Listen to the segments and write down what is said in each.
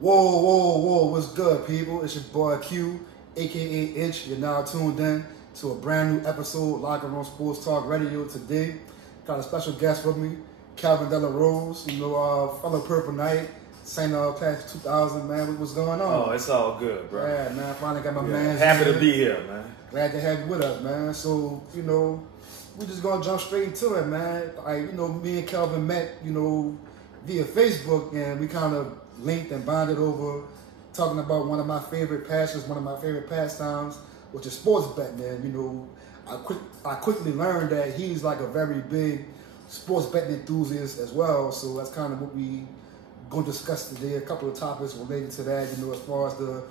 Whoa, whoa, whoa, what's good, people? It's your boy Q, aka Itch. You're now tuned in to a brand new episode, Locker Room Sports Talk Radio. Today, got a special guest with me, Calvin DeLaRose, fellow Purple Knight, St. Class 2000, man. What's going on? Oh, it's all good, bro. Yeah, man, I finally got my man. Happy to be here, man. Glad to have you with us, man. So, we just gonna jump straight into it, man. Me and Calvin met, via Facebook, and we kind of linked and bonded over talking about one of my favorite passions, one of my favorite pastimes, which is sports betting. And I quickly learned that he's like a very big sports betting enthusiast as well. So that's kind of what we gonna discuss today. A couple of topics related to that. As far as the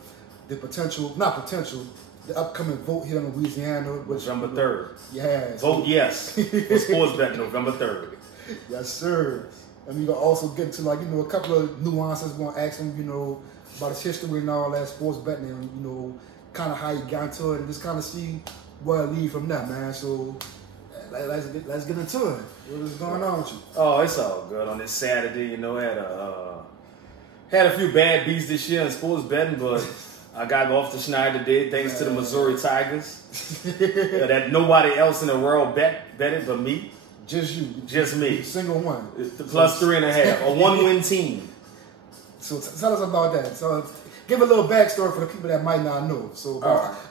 the upcoming vote here in Louisiana, which November 3rd. Yeah. Vote yes for sports betting November 3rd. Yes, sir. And we're going to also get into, a couple of nuances. We're going to ask him, about his history and all that, sports betting, and, kind of how he got into it, and just kind of see where it leads from that, man. So, let's get into it. What is going on with you? Oh, it's all good. On this Saturday, had a few bad beats this year in sports betting, but I got off the schneid today thanks to the Missouri Tigers. That nobody else in the world bet it but me. Just you. Just me. Single one. Plus 3.5. A one-win team. So tell us about that. So give a little backstory for the people that might not know. So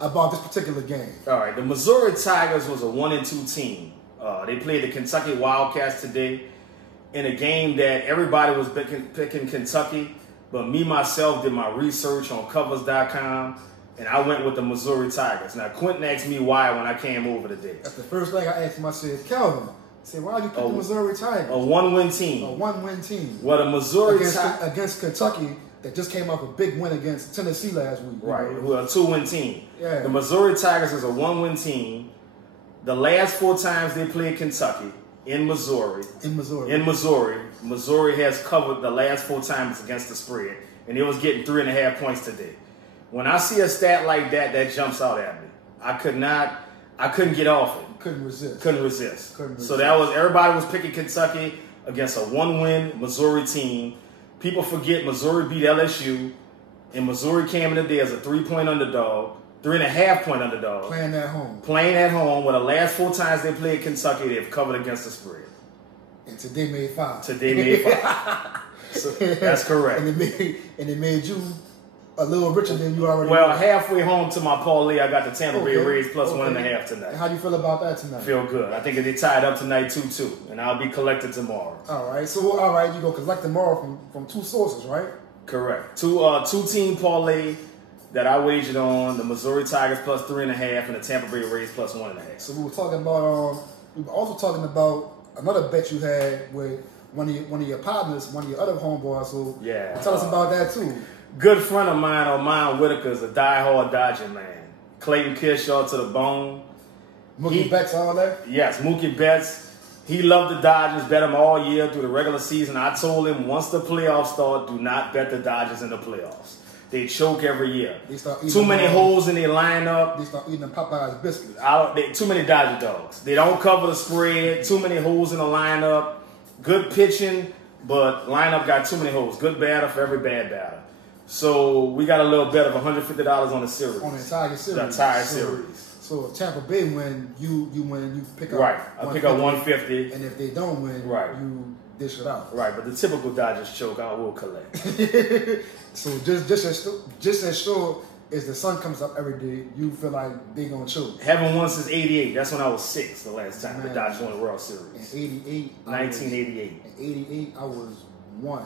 about this particular game. All right. The Missouri Tigers was a 1-2 team. They played the Kentucky Wildcats today in a game that everybody was picking Kentucky, but me, myself, did my research on covers.com, and I went with the Missouri Tigers. Now, Quentin asked me why when I came over today. That's the first thing I asked him. I said, Calvin, why did you pick the Missouri Tigers? A one-win team. A one-win team. Well, the Missouri against Kentucky that just came off a big win against Tennessee last week. Right, who are a 2-win team. Yeah. The Missouri Tigers is a 1-win team. The last 4 times they played Kentucky in Missouri, Missouri has covered the last 4 times against the spread, and it was getting 3.5 points today. When I see a stat like that, that jumps out at me. I couldn't get off it. Couldn't resist. So everybody was picking Kentucky against a 1-win Missouri team. People forget Missouri beat LSU, and Missouri came in today as a 3-point underdog, 3.5-point underdog. Playing at home. Where the last 4 times they played Kentucky, they've covered against the spread. And today made 5. So that's correct. And it made you a little richer than you already Well, were. Halfway home to my parlay, I got the Tampa Bay Rays plus 1.5 tonight. And how do you feel about that tonight? Feel good. I think they tied up tonight 2-2, and I'll be collected tomorrow. All right. So, you go collect tomorrow from 2 sources, right? Correct. Two-team parlay that I wagered on: the Missouri Tigers plus 3.5 and the Tampa Bay Rays plus 1.5. So we were also talking about another bet you had with one of your partners, one of your other homeboys. So tell us about that too. Good friend of mine, Armand Whitaker, is a diehard Dodger man. Clayton Kershaw to the bone. Mookie Betts, all that? Yes, Mookie Betts. He loved the Dodgers, bet them all year through the regular season. I told him once the playoffs start, do not bet the Dodgers in the playoffs. They choke every year. Too many holes in their lineup. They start eating the Popeyes biscuits. Too many Dodger dogs. They don't cover the spread. Too many holes in the lineup. Good pitching, but lineup got too many holes. Good batter for every bad batter. So we got a little bet of $150 on the series. On the entire series. The entire series. So if Tampa Bay win, you pick up right. I pick up $150. And if they don't win, you dish it out. Right, but the typical Dodgers choke, I will collect. So just as sure as the sun comes up every day, you feel like they gonna choke. Haven't won since '88. That's when I was 6 the last time the Dodgers won the World Series. In '88, 1988. In '88, I was 1.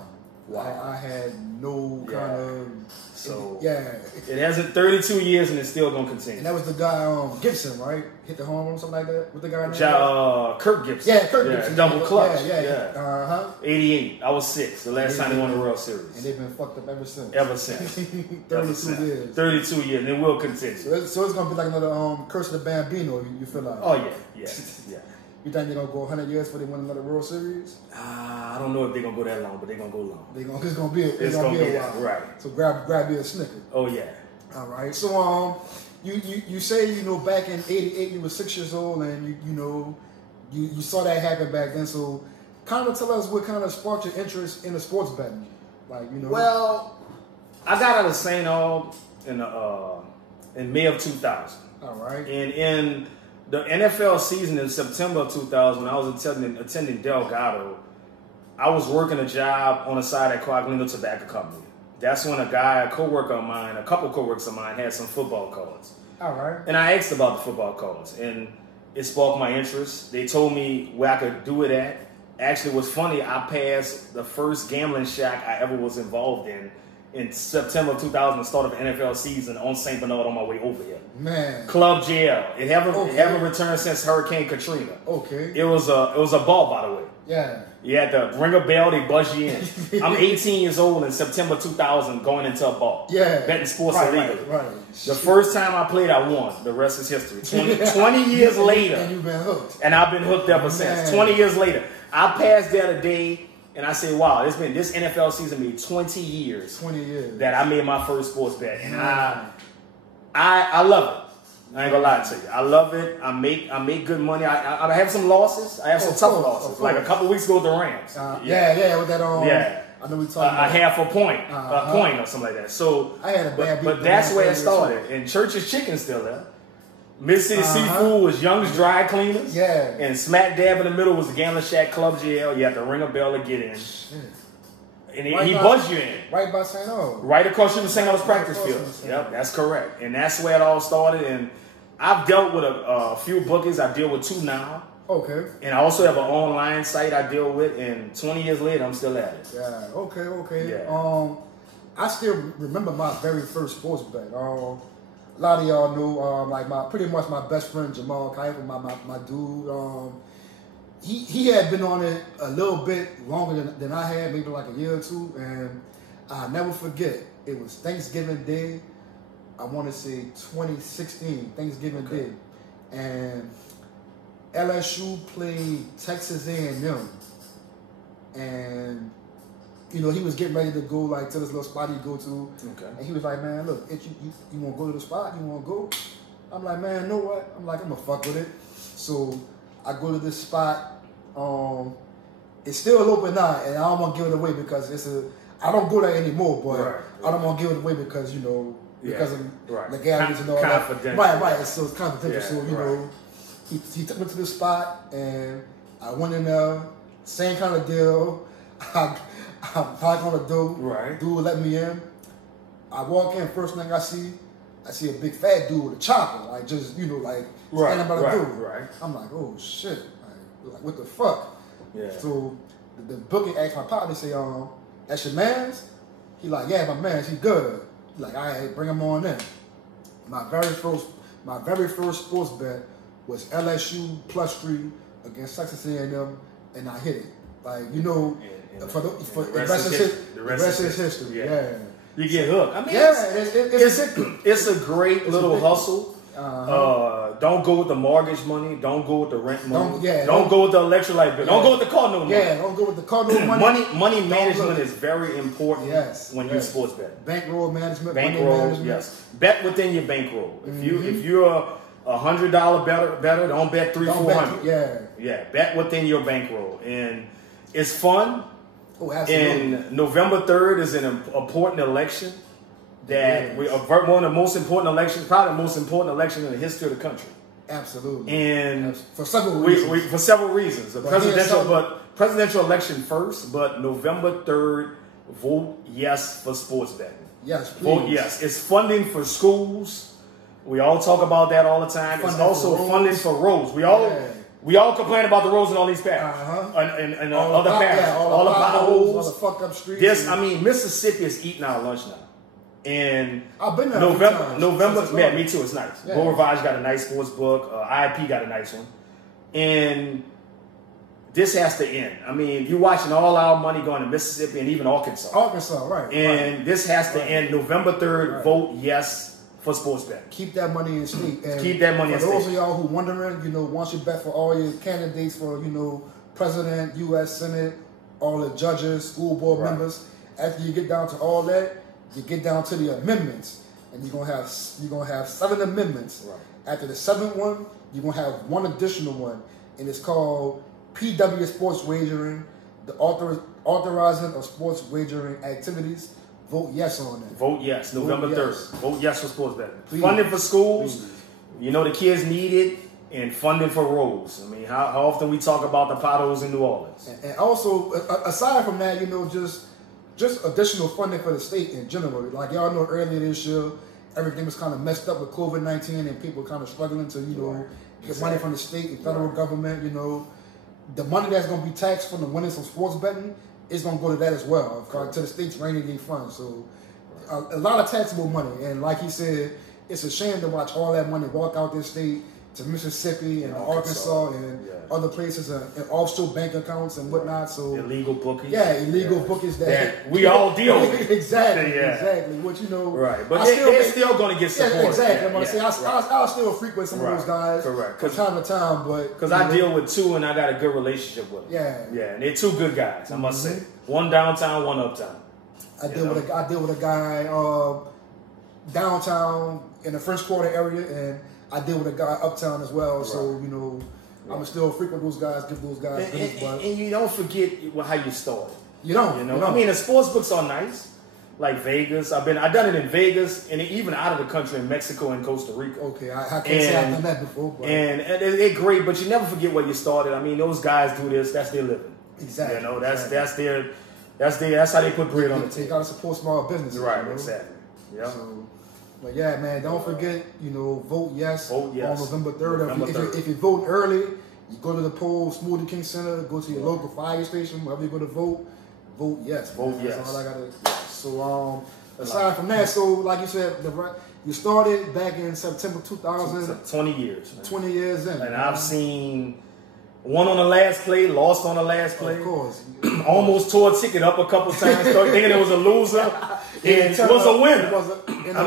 Wow. I had no kind of... So, it hasn't 32 years and it's still going to continue. And that was the guy, Gibson, right? Hit the home run, something like that? What the guy name? Kirk Gibson. Yeah, Kirk Gibson. Double clutch. Yeah. 88. I was 6, the last time they won the World Series. And they've been fucked up ever since. 32 years. 32 years, and it will continue. So it's going to be like another Curse of the Bambino, you feel like? Oh, yeah. You think they're going to go 100 years before they win another World Series? I don't know if they're going to go that long, but they're going to go long. It's going to be a while. Right. So grab you a Snicker. Oh, yeah. All right. So, you say, back in 88, you were 6 years old, and you saw that happen back then. So kind of tell us what kind of sparked your interest in the sports betting. Well, I got out of St. Aug in May of 2000. All right. And in the NFL season in September of 2000, when I was attending Delgado, I was working a job on the side at Coaglino Tobacco Company. That's when a couple coworkers of mine had some football cards. All right. And I asked about the football cards, and it sparked my interest. They told me where I could do it at. Actually, what's funny, I passed the first gambling shack I ever was involved in September of 2000, the start of the NFL season on St. Bernard on my way over here. Man. Club JL. It haven't returned since Hurricane Katrina. Okay. It was a ball, by the way. Yeah. You had to ring a bell, they buzz you in. I'm 18 years old in September 2000 going into a ball. Yeah. Betting sports illegally. Right. The first time I played, I won. The rest is history. 20 years later. And you've been hooked. And I've been hooked ever since. 20 years later. I passed there today, and I say, wow, this NFL season made 20 years. 20 years. That I made my first sports bet. And I love it. I ain't gonna lie to you. I love it. I make good money. I have some losses. I have some tough losses. Like a couple weeks ago with the Rams. Yeah, with that yeah. I know we talking about half a point, a point or something like that. So I had a bad but that's where it started. And Church's Chicken still there. Mississippi Seafood was Young's Dry Cleaners. Yeah. And smack dab in the middle was the Gambling Shack Club GL. You have to ring a bell to get in. Shit. And he buzzed you in. Right by St. Aug. Right across from the St. Aug's practice field. Yep, that's correct. And that's where it all started. And I've dealt with a few bookies. I deal with 2 now. Okay. And I also have an online site I deal with. And 20 years later, I'm still at it. Yeah. Okay. Yeah. I still remember my very first sports bet. A lot of y'all know, pretty much my best friend Jamal Kaifa, my dude. He had been on it a little bit longer than I had, maybe like a year or two, and I'll never forget. It was Thanksgiving Day. I want to say 2016, Thanksgiving Day, and LSU played Texas A&M, and he was getting ready to go to this little spot he go to, and he was like, "Man, look, you want to go to the spot? You want to go?" I'm like, "Man, you know what?" I'm gonna fuck with it. So I go to this spot. It's still open now, and I don't want to give it away because I don't go there anymore, but I don't want to give it away because because of legalities and all that. Right. So it's confidential. So he took me to the spot, and I went in there. Same kind of deal. I'm knock on the door. Right. Dude let me in. I walk in. First thing I see a big fat dude with a chopper, standing by the door. Right. I'm like, oh shit. Like, what the fuck? Yeah. So the bookie asked my partner, say, that's your man's? He like, yeah, my man's. He good. He like, all right, bring him on in. My very first sports bet was LSU +3 against Texas A&M, and I hit it. The rest is history. Yeah. You get hooked. I mean, it's a great little hustle. Don't go with the mortgage money. Don't go with the rent money. Don't go with the electrolyte bill. Don't go with the car note money. Yeah, don't go with the car note money. Money management is very important when you sports bet. Bankroll management. Bankroll, yes. Bet within your bankroll. If you're $100 better, don't bet $300-400. Yeah. Bet within your bankroll, and it's fun. Oh, absolutely. And November 3rd is an important election. One of the most important elections, probably the most important election in the history of the country. Absolutely. And for several reasons. For several reasons. Presidential election first, but November 3rd, vote yes for sports betting. Yes, please. Vote yes. It's funding for schools. We all talk about that all the time. It's also funding for roads. We all complain about the roads in all these parishes. And other parishes. All the potholes. All the fucked up streets. Mississippi is eating our lunch now. And I've been there November, yeah, me too. It's nice. Yeah. Go Ravage got a nice sports book. IIP got a nice one. And this has to end. I mean, you're watching all our money going to Mississippi and even Arkansas. Right. And this has to end November 3rd. Right. Vote yes for sports bet. Keep that money in state. And keep that money in state. For those of y'all who wondering, once you bet for all your candidates for, president, U.S. Senate, all the judges, school board members, after you get down to all that, you get down to the amendments, and you're gonna have 7 amendments. Right. After the 7th one, you're gonna have one additional one, and it's called PW Sports Wagering, the authorizing of sports wagering activities vote yes on that. Vote yes, November 3rd. Vote yes for sports betting. Please. Funding for schools. Please. You know the kids need it, and funding for roads. I mean, how often we talk about the potholes in New Orleans. And also, aside from that, you know, just additional funding for the state in general. Like y'all know, earlier this year, everything was kind of messed up with COVID-19, and people kind of struggling to, you know, get money from the state and federal government. You know, the money that's going to be taxed from the winnings from sports betting is going to go to that as well, to the state's rainy day fund. So, a lot of taxable money, and like he said, it's a shame to watch all that money walk out this state to Mississippi and Arkansas and other places and offshore bank accounts and whatnot. So illegal bookies. Yeah, illegal bookies that we all deal with. Exactly, exactly. Which, you know, right. But they're still going to get support. Yeah, exactly. I'm going to say I'll still frequent some of those guys from time to time, but because I deal with two and I got a good relationship with them. Yeah, and they're two good guys. I must say, one downtown, one uptown. I deal with a guy downtown in the French Quarter area, and I deal with a guy uptown as well. Right. So, you know, I'm still frequent those guys, give those guys business. And you don't forget how you started. You don't. You know? I mean, the sports books are nice, like Vegas. I've done it in Vegas and even out of the country in Mexico and Costa Rica. Okay, I can't say I've done that before. But. And they're great, but you never forget where you started. I mean, those guys do this. That's their living. Exactly. You know, that's how they put bread on the table. You gotta support small businesses. Right. You know? Exactly. Yeah. So, but yeah, man, don't forget, you know, vote yes on November 3rd. If you vote early, you go to the polls, Smoothie King Center, go to your local fire station, wherever you go to vote yes. Vote yes. That's all I gotta. So aside from that, so like you said, you started back in September 2000. 20 years. Man. 20 years in. And I've seen won on the last play, lost on the last play. Of course. Almost tore a ticket up a couple times, thinking it was a loser. It was a winner.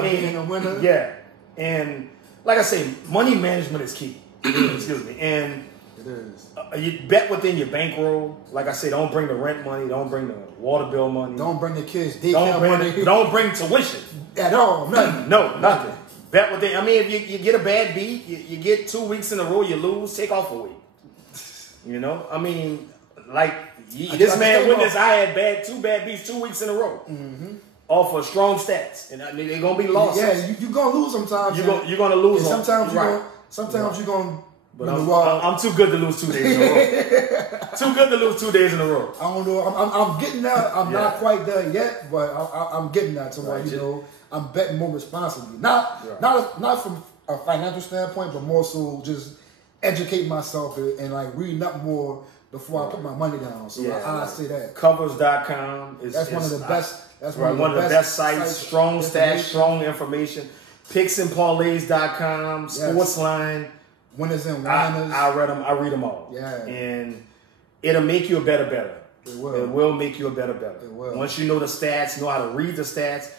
Being a winner. Yeah. And like I say, money management is key. Excuse me. And it is. You bet within your bankroll. Like I say, don't bring the rent money. Don't bring the water bill money. Don't bring the kids' daycare money. Don't bring tuition. At all. Nothing. No, nothing. Bet within. I mean, if you get a bad beat, you get 2 weeks in a row, you lose, take off a week. You know? I mean, like, this man witnessed I had two bad beats 2 weeks in a row. Mm-hmm. Off of strong stats. And they're going to be losses. Yeah, you're going to lose sometimes. You're going to lose. Sometimes you're going to... But I'm too good to lose 2 days in a row. Too good to lose 2 days in a row. I don't know. I'm getting there. I'm not quite there yet, but I'm getting there to where, you know, I'm betting more responsibly. Not from a financial standpoint, but more so just educate myself and like reading up more before I put my money down. So I say that. Covers.com is one of the best. That's one of the best sites. Strong stats, strong information. Picksandparlays.com, Sportsline. Winners and whiners. I read them all. Yeah. And it'll make you a better. It will. It will make you a better. It will. Once you know the stats, know how to read the stats.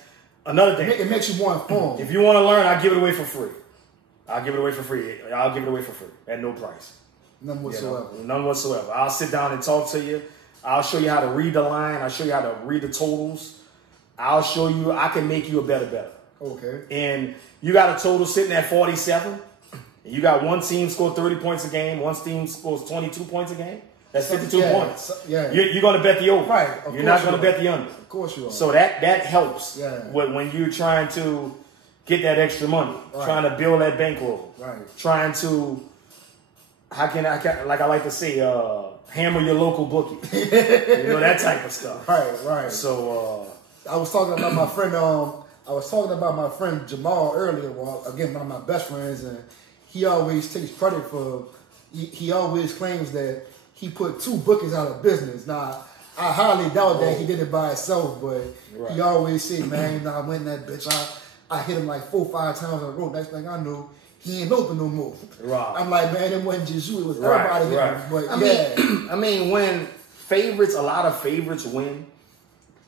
Another thing. It makes you more informed. If you want to learn, I'll give it away for free. I'll give it away for free at no price. None whatsoever. You know, none whatsoever. I'll sit down and talk to you. I'll show you how to read the line. I'll show you how to read the totals. I'll show you. I can make you a better. Okay. And you got a total sitting at 47. You got one team score 30 points a game. One team scores 22 points a game. That's 52 points. You're going to bet the over. Right. You're not going to bet the under. Of course you are. So that helps when you're trying to get that extra money, trying to build that bankroll, trying to, like I like to say, hammer your local bookie. You know, that type of stuff. Right. So I was talking about my friend. I was talking about my friend Jamal earlier. Well, again, one of my best friends, and he always takes credit for. He always claims that he put 2 bookies out of business. Now, I highly doubt that he did it by himself, but he always say, "Man, I win that bitch. I hit him like 4 or 5 times in a row. Next thing I know, he ain't open no more." Right. I'm like, man, it wasn't just you. It was everybody hitting him. But I mean, when a lot of favorites win.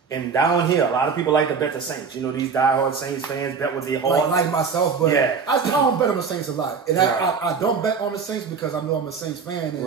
And down here, a lot of people like to bet the Saints. You know, these diehard Saints fans bet with their heart. Like myself, but I don't bet on the Saints a lot. And I don't bet on the Saints because I know I'm a Saints fan. And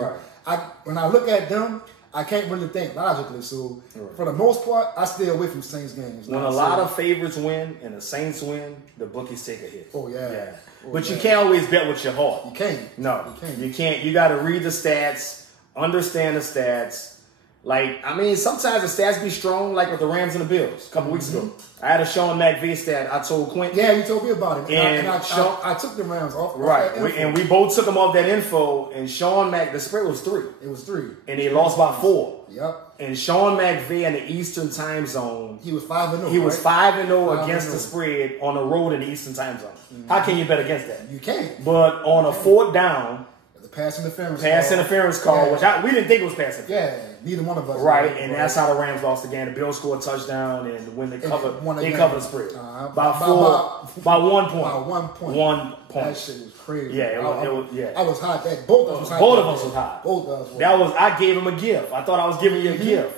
when I look at them, I can't really think logically. So for the most part, I stay away from Saints games. When a lot of favorites win and the Saints win, the bookies take a hit. Oh, yeah. But you can't always bet with your heart. You can't. No. You can't. You got to read the stats, understand the stats, Like, I mean, sometimes the stats be strong, like with the Rams and the Bills a couple weeks ago. I had a Sean McVay stat. I told Quentin. Yeah, you told me about it. And I took the Rams off. Right. And we both took them off that info. And Sean the spread was 3. It was 3. And they lost by 4. Yep. And Sean McVay in the Eastern time zone. He was 5-0. He was 5-0 against the spread on the road in the Eastern time zone. How can you bet against that? You can't. But on a 4th down, the pass interference call, which we didn't think it was pass interference. Yeah, neither one of us. Right, and that's how the Rams lost the game. The Bills scored a touchdown, and when they covered the spread by 1 point. By 1 point. 1 point. That shit was crazy. Yeah, it was. I was hot. Both of us was hot. Both of us was hot. Both of us. I gave him a gift. I thought I was giving you a gift.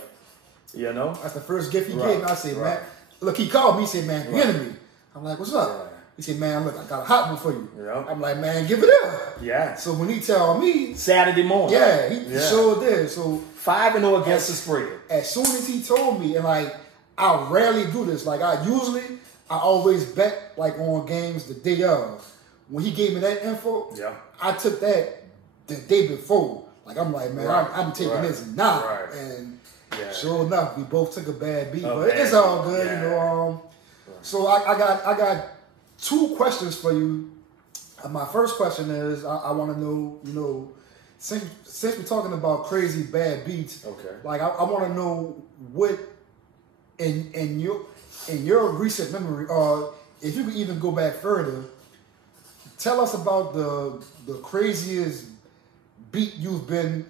You know, that's the first gift he gave me. I said, man, look, he called me. He said, man, Bienemy. I'm like, what's up? He said, man, look, I got a hot one for you. Yeah. I'm like, man, give it up. Yeah. So when he tell me Saturday morning. Yeah, he sure did. So 5-0 against the spread. As soon as he told me, and like I rarely do this. Like I always bet like on games the day of. When he gave me that info, I took that the day before. Like I'm like, man, I'm taking this now. Right. And sure enough, we both took a bad beat, but it's all good, you know. So I got 2 questions for you. My first question is, I want to know, you know, since we're talking about crazy bad beats, like I want to know what in your recent memory, or if you could even go back further, tell us about the craziest beat you've been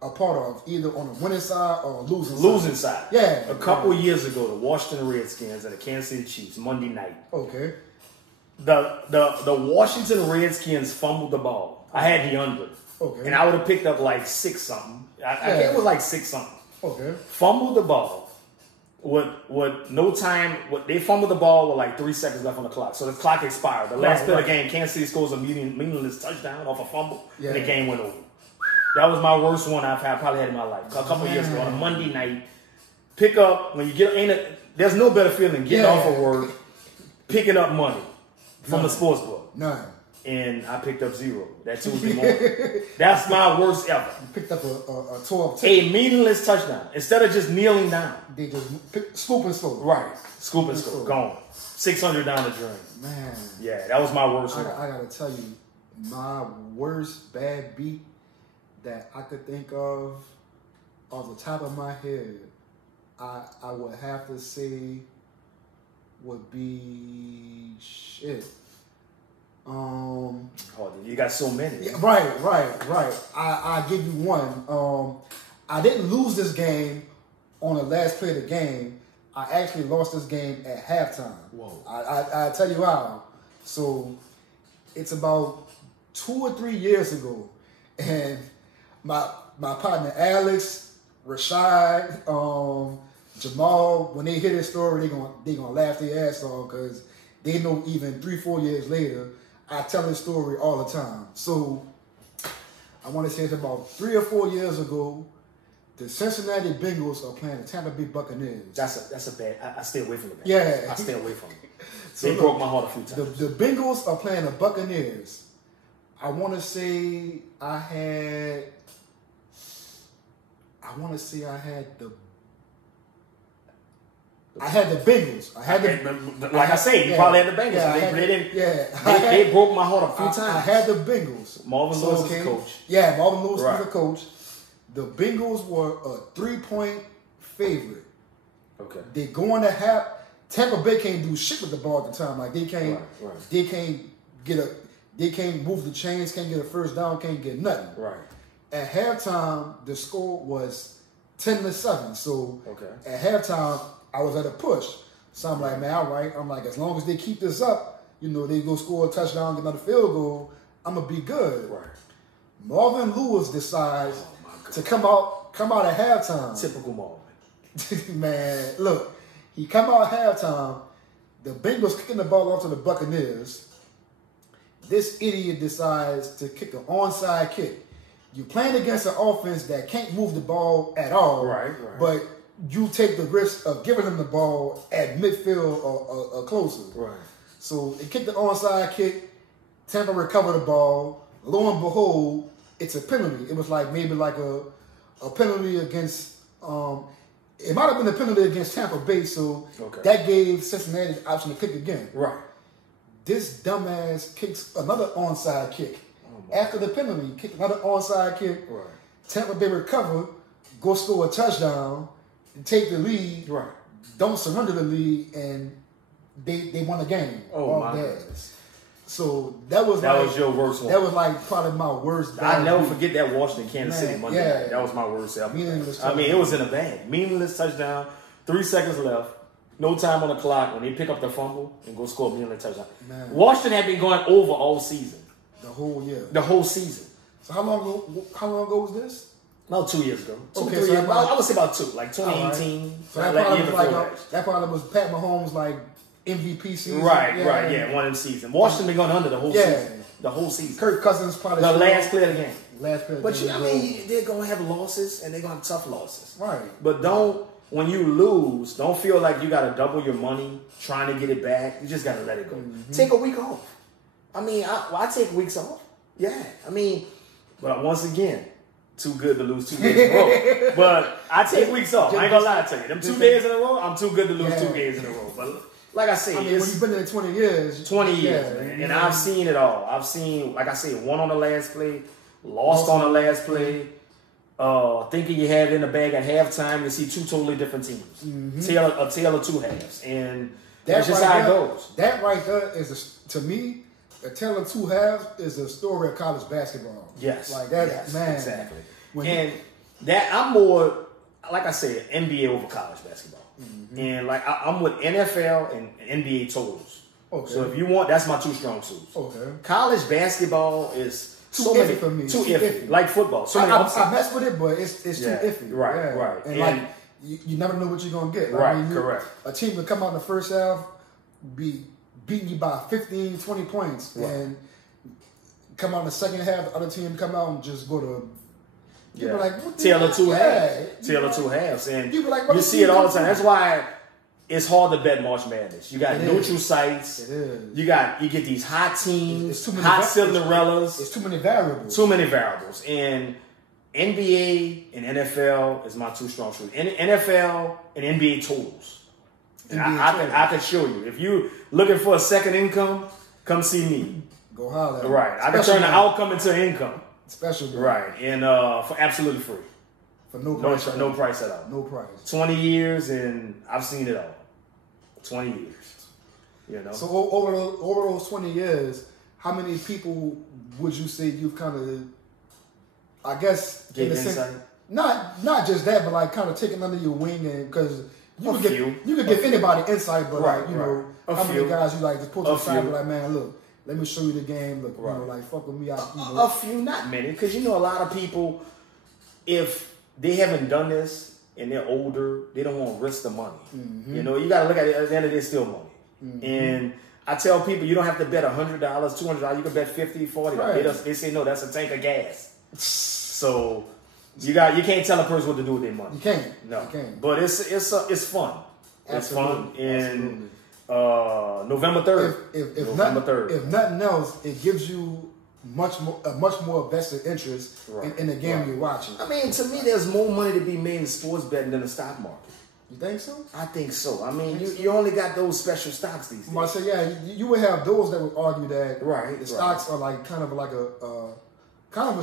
a part of, either on the winning side or losing side. Yeah. A couple years ago, the Washington Redskins and the Kansas City Chiefs, Monday night. Okay. The Washington Redskins fumbled the ball. I had the under. Okay. And I would have picked up like 6-something. I think it was like 6-something. Okay. Fumbled the ball with no time. They fumbled the ball with like 3 seconds left on the clock. So the clock expired. The last play of the game, Kansas City scores a meaningless touchdown off a fumble, and the game went over. That was my worst one I've probably had in my life. A couple of years ago on a Monday night. Pick up, when you get, there's no better feeling getting off of work, picking up money from the sports book. None. And I picked up 0 that Tuesday morning. That's my worst ever. You picked up a 12 a meaningless touchdown. Instead of just kneeling down. They just scoop and score. Right. Scoop and score. Gone. 600 down the drain. Man. Yeah, that was my worst one. I got to tell you, my worst bad beat that I could think of off the top of my head, I would have to say would be shit. You got so many. Yeah, right. I give you one. I didn't lose this game on the last play of the game. I actually lost this game at halftime. Whoa. I tell you how. So it's about 2 or 3 years ago, and my partner Alex, Rashad, Jamal, when they hear this story, they gonna laugh their ass off because they know even 3-4 years later, I tell this story all the time. So I want to say it's about 3 or 4 years ago. The Cincinnati Bengals are playing the Tampa Bay Buccaneers. That's a bad. I stay away from the Bengals. Yeah, I stay away from it. So they broke my heart a few times. The Bengals are playing the Buccaneers. I want to say I had the Bengals. Like I say, you probably had the Bengals. They broke my heart a few times. I had the Bengals. Marvin Lewis was the coach. Yeah, Marvin Lewis was the coach. The Bengals were a 3-point favorite. Okay. They go in the half. Tampa Bay can't do shit with the ball at the time. Like they can't they can't move the chains, can't get a first down, can't get nothing. Right. At halftime, the score was 10-7. So at halftime, I was at a push. So I'm like, man, all right. I'm like, as long as they keep this up, they go score a touchdown, get another field goal, I'm gonna be good. Right. Marvin Lewis decides to come out at halftime. Typical Marvin. Man, look, he come out at halftime. The Bengals kicking the ball off to the Buccaneers. This idiot decides to kick an onside kick. You're playing against an offense that can't move the ball at all. Right. But you take the risk of giving them the ball at midfield or closer. Right. So they kicked the onside kick. Tampa recovered the ball. Lo and behold, it's a penalty. It was like maybe like a penalty against It might have been a penalty against Tampa Bay, so that gave Cincinnati the option to kick again. Right. This dumbass kicks another onside kick. After the penalty, kick another onside kick. Right. Tampa Bay recover, go score a touchdown, and take the lead. Right. Don't surrender the lead, and they won the game. Oh my goodness. So that was your worst one. That was like probably my worst. I never forget that Washington Kansas City Monday night. That was my worst ever. I mean, it was in a bag. Meaningless touchdown. 3 seconds left. No time on the clock when they pick up the fumble and go score a meaningless touchdown. Man. Washington had been going over all season. The whole year. The whole season. So how long ago was this? About 2 years ago. So I would say about 2, like 2018. Right. So that probably was Pat Mahomes like MVP season. Right, one of them seasons. Washington been going under the whole season. The whole season. Kirk Cousins probably the last play of the game. But I mean, they're gonna have losses and they're gonna have tough losses. Right. But when you lose, don't feel like you gotta double your money trying to get it back. You just gotta let it go. Mm-hmm. Take a week off. I mean, I take weeks off. Yeah. I mean, but once again, too good to lose 2 days in a row. But I take weeks off. I ain't gonna lie to you. Them 2 days in a row, I'm too good to lose 2 days in a row. But like I say, when you've been there 20 years. 20 years, man. And I've seen it all. I've seen, like I said, won on the last play, lost on the last play, thinking you had it in the bag at halftime. You see 2 totally different teams. Mm-hmm. A tale of 2 halves. And that's just how it goes. That right there is, to me, a tale of 2 halves is a story of college basketball. Yes. Like that, man. Exactly. I'm more, like I said, NBA over college basketball. Mm-hmm. And like I'm with NFL and NBA totals. Okay. So if you want, that's my 2 strong suits. Okay. College basketball is too iffy for me. Too iffy. Like football. So I mess with it, but it's too iffy. Right, right. And like you never know what you're gonna get. Right, I mean, correct. A team can come out in the first half, be beating you by 15, 20 points, and come out in the second half, the other team come out and just go to like, tale of 2 halves. Tale of 2 halves. And you see it all the time. That's why it's hard to bet March Madness. You got neutral sites. It is. You get these hot teams, hot Cinderellas. It's too many variables. Too many variables. And NBA and NFL is my 2 strong suits. NFL and NBA totals. I can show you. If you're looking for a second income, come see me. Go holler. Right. I can turn the outcome into income. Special. Right. And for absolutely free. For no price at all. No price. 20 years and I've seen it all. 20 years. You know. So over those 20 years, how many people would you say you've kind of, I guess, gave insight? Not just that, but like kind of taking under your wing, and because you could give anybody insight, but how many guys you like just pull to the side and be like, man, look, let me show you the game. Look, like fuck with me out. A few, not many, because a lot of people, if they haven't done this and they're older, they don't want to risk the money. Mm-hmm. You got to look at it. At the end of the day, it's still money. Mm-hmm. And I tell people, you don't have to bet $100, $200. You can bet $50, $40. Right. They say no, that's a tank of gas. So you can't tell a person what to do with their money. You can't. No. You can't. But it's fun. Absolutely. It's fun. And November 3rd. If nothing else, it gives you a much more vested interest in the game you're watching. I mean, to me, there's more money to be made in sports betting than the stock market. You think so? I think so. I mean, you only got those special stocks these days. I say, you would have those that would argue that the stocks are like kind of like a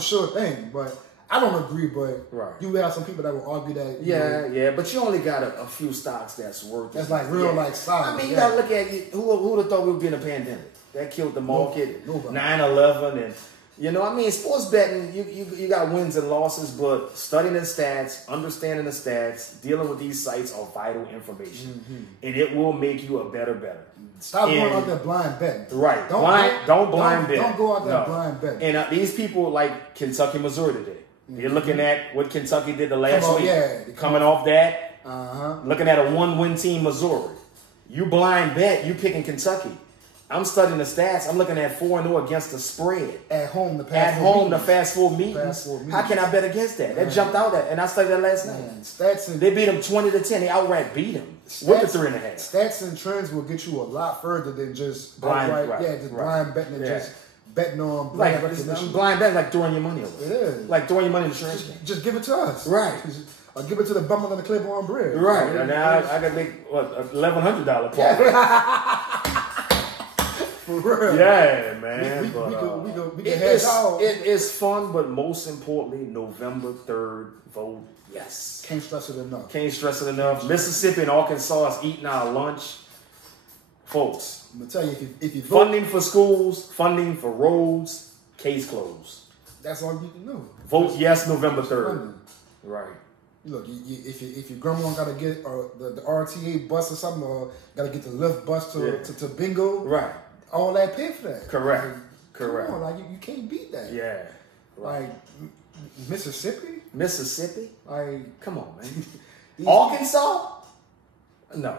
sure thing, but I don't agree. But you would have some people that would argue that. But you only got a few stocks that's worth. That's like real like stocks. I mean, you gotta look at who would have thought we would be in a pandemic. That killed the market. 9/11 and sports betting, you got wins and losses, but studying the stats, understanding the stats, dealing with these sites are vital information. Mm-hmm. And it will make you a better bettor. Stop going out there blind betting. Right. Don't blind bet. Don't go out there blind betting. And these people like Kentucky, Missouri today. Mm-hmm. They're looking at what Kentucky did the last week. Coming off that, looking at a 1-win team, Missouri. You blind bet, you picking Kentucky. I'm studying the stats. I'm looking at 4-0 against the spread. At home, the fast four meetings. How can I bet against that? That jumped out at, and I studied that last night. They beat them 20-10. They outright beat them with the 3.5. Stats and trends will get you a lot further than just blind betting and just betting on blind betting like throwing your money away. It is like throwing your money in the trash can. Just give it to us. Right. Or give it to the bummer on the Claiborne Bridge. Right. And now I can make what $1,100 profit. For real. Yeah, man. It is fun, but most importantly, November 3rd, vote yes. Can't stress it enough. Can't stress it enough. Mississippi and Arkansas is eating our lunch. Folks, I'm going to tell you, if you vote, funding for schools, funding for roads, case closed. That's all you can do. Vote yes November 3rd. Right. Look, if your grandma got to get the RTA bus or something, or got to get the Lyft bus to bingo, right? All that pay for that. Correct. Like, correct. Come on, like you can't beat that. Yeah. Right. Like Mississippi. Like, come on, man. Arkansas? No.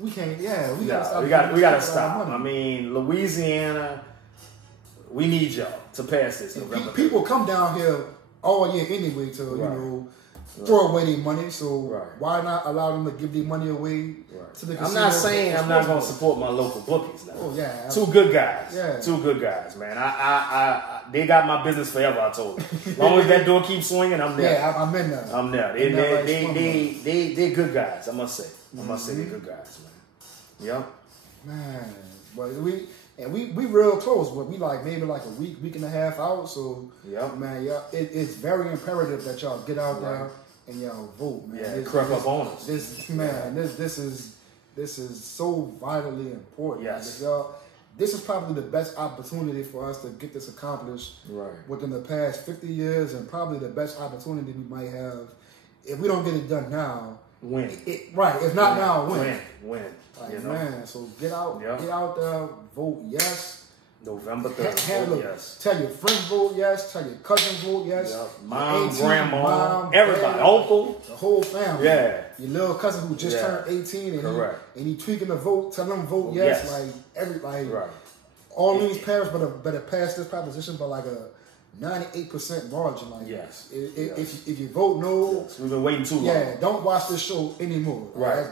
We can't. Yeah, we gotta stop. I mean, Louisiana. We need y'all to pass this November. People come down here all year anyway to throw away their money. So why not allow them to give their money away to the casino? I'm not saying I'm not going to support my local bookies now. Oh yeah, two good guys. Yeah, 2 good guys, man. I they got my business forever. I told them. As long as that door keeps swinging, I'm there. Yeah, I'm in there. I'm there. They're good guys. I must say. They're good guys, man. Yep. Man, but we real close, but we maybe a week and a half out. So man, it's very imperative that y'all get out there and y'all vote, man. Yeah, creep up on us. This is so vitally important. Yes. This is probably the best opportunity for us to get this accomplished within the past 50 years, and probably the best opportunity we might have if we don't get it done now. Win. If not now, win. Like, man, so get out there, vote yes. November 3rd, vote yes. Tell your friends vote yes. Tell your cousins vote yes. Mom, grandma, everybody, uncle, the whole family. Yeah. Your little cousin who just turned 18 and he tweaking the vote. Tell them vote yes. Like everybody. Right. All these parents better pass this proposition by a 98% margin. Like if you vote no, we've been waiting too long. Yeah, don't watch this show anymore. Right.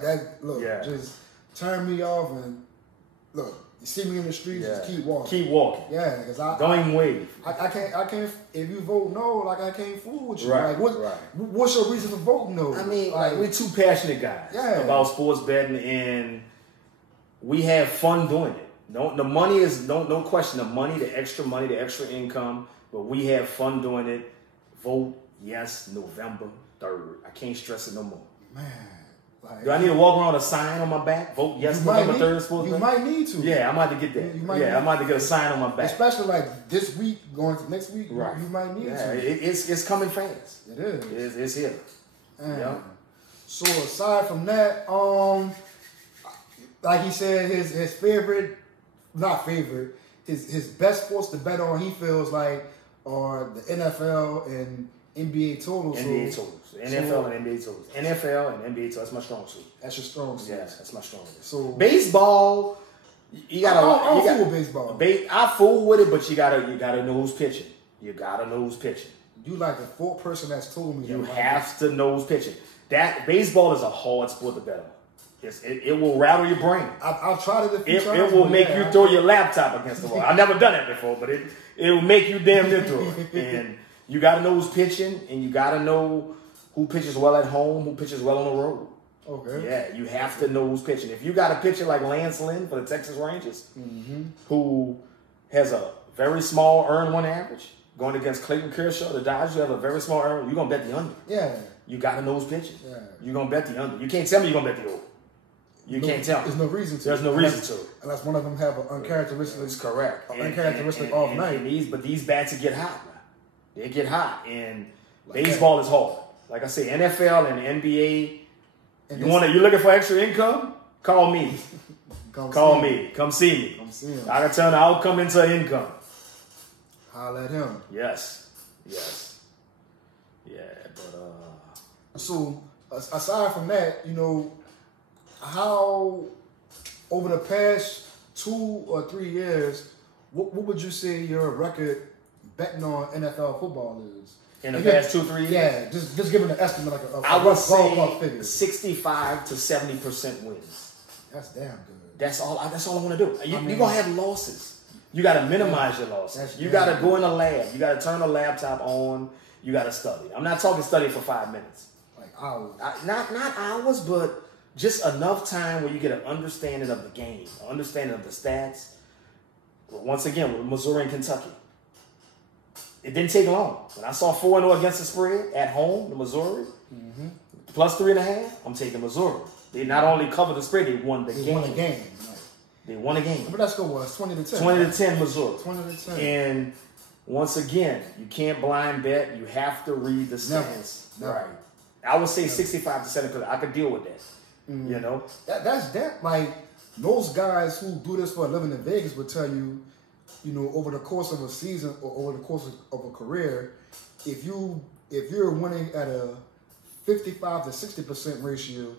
Just turn me off and look. You see me in the streets, just keep walking. Keep walking. Yeah, because don't wave. I can't. If you vote no, I can't fool with you. Right. What's your reason for voting no? I mean, we're two passionate guys about sports betting, and we have fun doing it. The money is no question. The money, the extra income, but we have fun doing it. Vote yes, November 3rd. I can't stress it no more. Man. Do I need to walk around with a sign on my back? Vote yes, November 3rd. You might need to. Yeah, I'm about to get that. I'm about to get a sign on my back. Especially this week, going to next week, you might need to. It's coming fast. It is. It's here. So aside from that, like he said, his favorite, not favorite, his best sports to bet on, he feels like, are the NFL and NBA totals. NFL and NBA totals. NFL and NBA totals. That's my strong suit. That's your strong suit. Yeah, that's my strong suit. So baseball, you gotta. I don't fool with baseball. I fool with it, but you gotta know who's pitching. You gotta know who's pitching. You like the fourth person that's told me. You have to know who's pitching. That baseball is a hard sport to bet on. It will rattle your brain. I've tried it a few times. It will make you throw your laptop against the wall. I've never done that before, but it will make you damn near throw it. And you got to know who's pitching, and you got to know who pitches well at home, who pitches well on the road. Okay. Yeah, you have to know who's pitching. If you got a pitcher like Lance Lynn for the Texas Rangers, who has a very small earned run average, going against Clayton Kershaw, the Dodgers, you have a very small earned, you're going to bet the under. Yeah. You got to know who's pitching. Yeah. You're going to bet the under. You can't tell me you're going to bet the over. You can't tell me. There's no reason to. There's no reason to. Unless one of them have an uncharacteristic. That's correct. Uncharacteristic off night. But these bats will get hot, man. They get hot, and baseball is hard. Like I say, NFL and NBA. And you looking for extra income? Call me. Call me. Come see me. Come see him. I can turn the outcome into income. Holla at him. Yes. Yeah, but So aside from that, how over the past 2 or 3 years, what would you say your record betting on NFL football is? In the past 2 or 3 years? Yeah, just giving an estimate, I would say 65 to 70% wins. That's damn good. That's all I want to do. You're going to have losses. You got to minimize your losses. You got to go in the lab. You got to turn the laptop on. You got to study. I'm not talking study for 5 minutes. hours. Not hours, but just enough time where you get an understanding of the game, an understanding of the stats. Once again, with Missouri and Kentucky, it didn't take long. When I saw 4-0 against the spread at home, the Missouri, plus 3.5, I'm taking Missouri. They not only covered the spread, they won the game. They won the game. They won a game. But that score was 20-10. 20-10 Missouri. 20-10. And once again, you can't blind bet. You have to read the stats. Never. Right. I would say 65-70 because I could deal with that. You know? That's like most guys who do this for a living in Vegas would tell you, you know, over the course of a season or over the course of a career, if you're winning at a 55 to 60% ratio,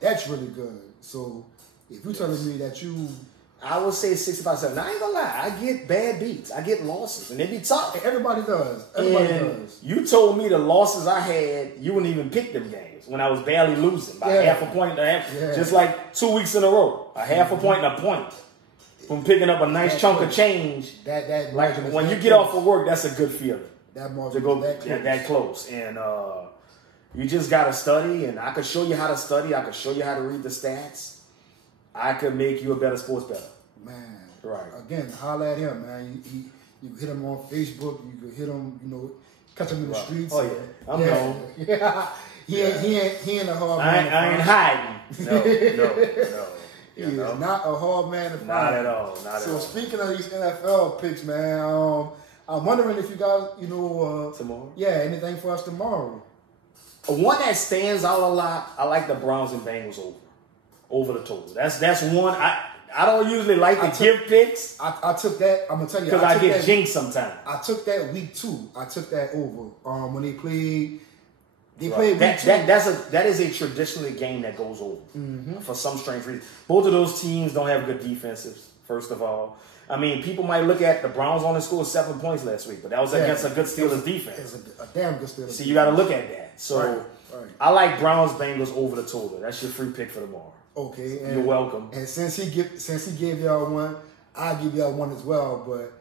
that's really good. So if you're telling me that I would say 65-70. Now, I ain't gonna lie. I get bad beats. I get losses, and they be tough. Everybody does. Everybody does. You told me the losses I had, you wouldn't even pick them games when I was barely losing by half a point and a half. Just like 2 weeks in a row, a half a point and a point from picking up a nice chunk of change. That like when you get off of work, that's a good feeling. That margin to go that close. And you just gotta study. And I could show you how to study. I could show you how to read the stats. I could make you a better sports bettor. Man. Right. Again, holler at him, man. You hit him on Facebook. You could hit him, you know, catch him in the streets. Oh, yeah. I'm known. Yeah. He ain't a hard man. I ain't hiding. No. He is not a hard man to find. Not at all. So speaking of these NFL picks, man, I'm wondering if you guys, you know, tomorrow? Yeah, anything for us tomorrow? One that stands out a lot, I like the Browns and Bengals over the total. That's one. I don't usually like to give picks. I took that. I'm gonna tell you because I get jinxed sometimes. I took that week 2. I took that over. When they played. They played week 2. That is a traditionally game that goes over for some strange reason. Both of those teams don't have good defenses. First of all, I mean, people might look at the Browns only scored 7 points last week, but that was against a good Steelers defense. It's a damn good Steelers. See, you got to look at that. So I like Browns Bengals over the total. That's your free pick for tomorrow. Okay, and, you're welcome. And since he gave y'all one, I'll give y'all one as well. But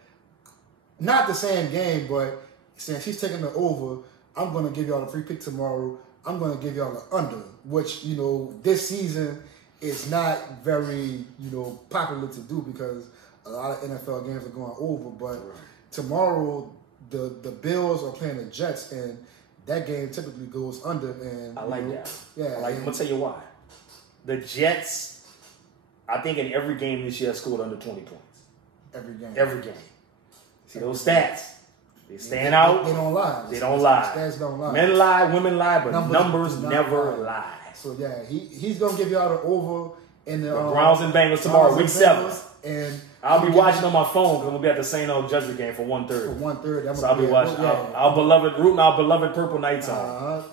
not the same game. But since he's taking the over, I'm gonna give y'all a free pick tomorrow. I'm gonna give y'all an under, which you know this season is not very popular to do because a lot of NFL games are going over. But tomorrow the Bills are playing the Jets, and that game typically goes under. And I like that. Yeah, I'm gonna tell you why. The Jets, I think in every game this year scored under 20 points. Every game. See those stats. They stand out. They don't lie. Stats don't lie. Men lie, women lie, but numbers never lie. So yeah, he's gonna give y'all the over in the Browns and Bengals tomorrow, week 7. And I'll be watching on my phone because I'm gonna be at the St. Old Judgment game for 1:30. For 1:30, so I'll be watching our beloved Purple Knights on.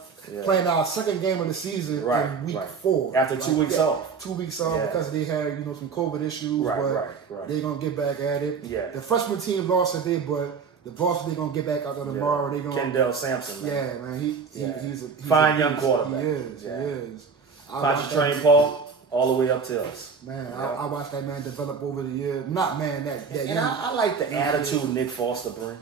Playing our second game of the season in week 4. After 2 weeks off. 2 weeks off because they had some COVID issues. But they're gonna get back at it. Yeah. The freshman team lost today, but the Boston, they're gonna get back out there tomorrow. They gonna Kendall Sampson. Man. Yeah, man. He's a fine young quarterback. He is. Pontchartrain Paul all the way up to us. Man, I watched that man develop over the years. Not man that and I like the attitude Nick Foster brings.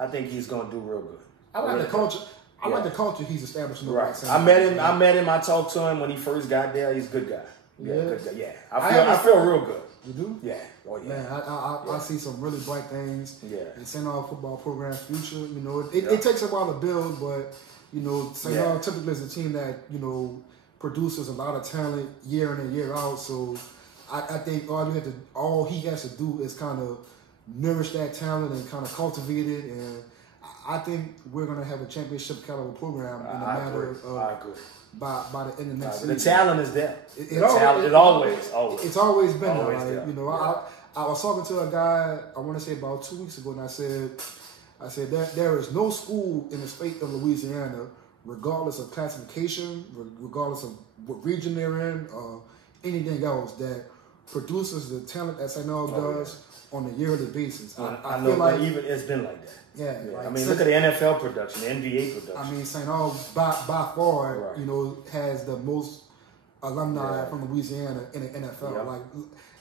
I think he's gonna do real good. I like the culture. I like the culture he's establishing. I met him. I talked to him when he first got there. He's a good guy. Good guy. Yeah. I feel real good. You do? Yeah. Oh yeah. Man, I see some really bright things. Yeah. In St. Aug football program's future. It takes a while to build, but St. Aug typically is a team that produces a lot of talent year in and year out. So I think all he has to do is kind of nourish that talent and kind of cultivate it, and I think we're going to have a championship caliber program in a matter of by the end of next season. The talent is there. It's always been there. I was talking to a guy, I want to say about 2 weeks ago, and I said that there is no school in the state of Louisiana, regardless of classification, regardless of what region they're in, or anything else, that produces the talent that St. Aug does on a yearly basis. I feel like even it's been like that. Yeah. Like, I mean, look at the NFL production, the NBA production. I mean, St. Aug by far, has the most alumni from Louisiana in the NFL. Yeah. Like,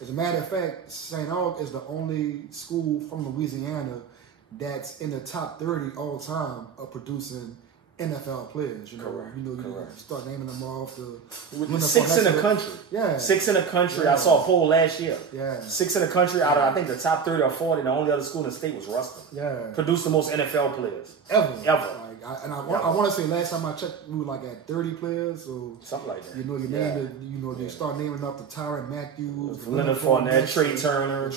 as a matter of fact, St. Aug is the only school from Louisiana that's in the top 30 all time of producing NFL players. You know, Correct. You start naming them off. Six in the country. Yeah. 6 in the country. Yeah. I saw a poll last year. Yeah. 6 in the country out of, I think, the top 30 or 40. The only other school in the state was Ruston. Yeah. Produced the most NFL players. Ever. Ever. I want to say last time I checked, we were like at 30 players. So something like that. You know, they start naming up the Tyrann Matthews, Leonard Fournette, Trey Turner.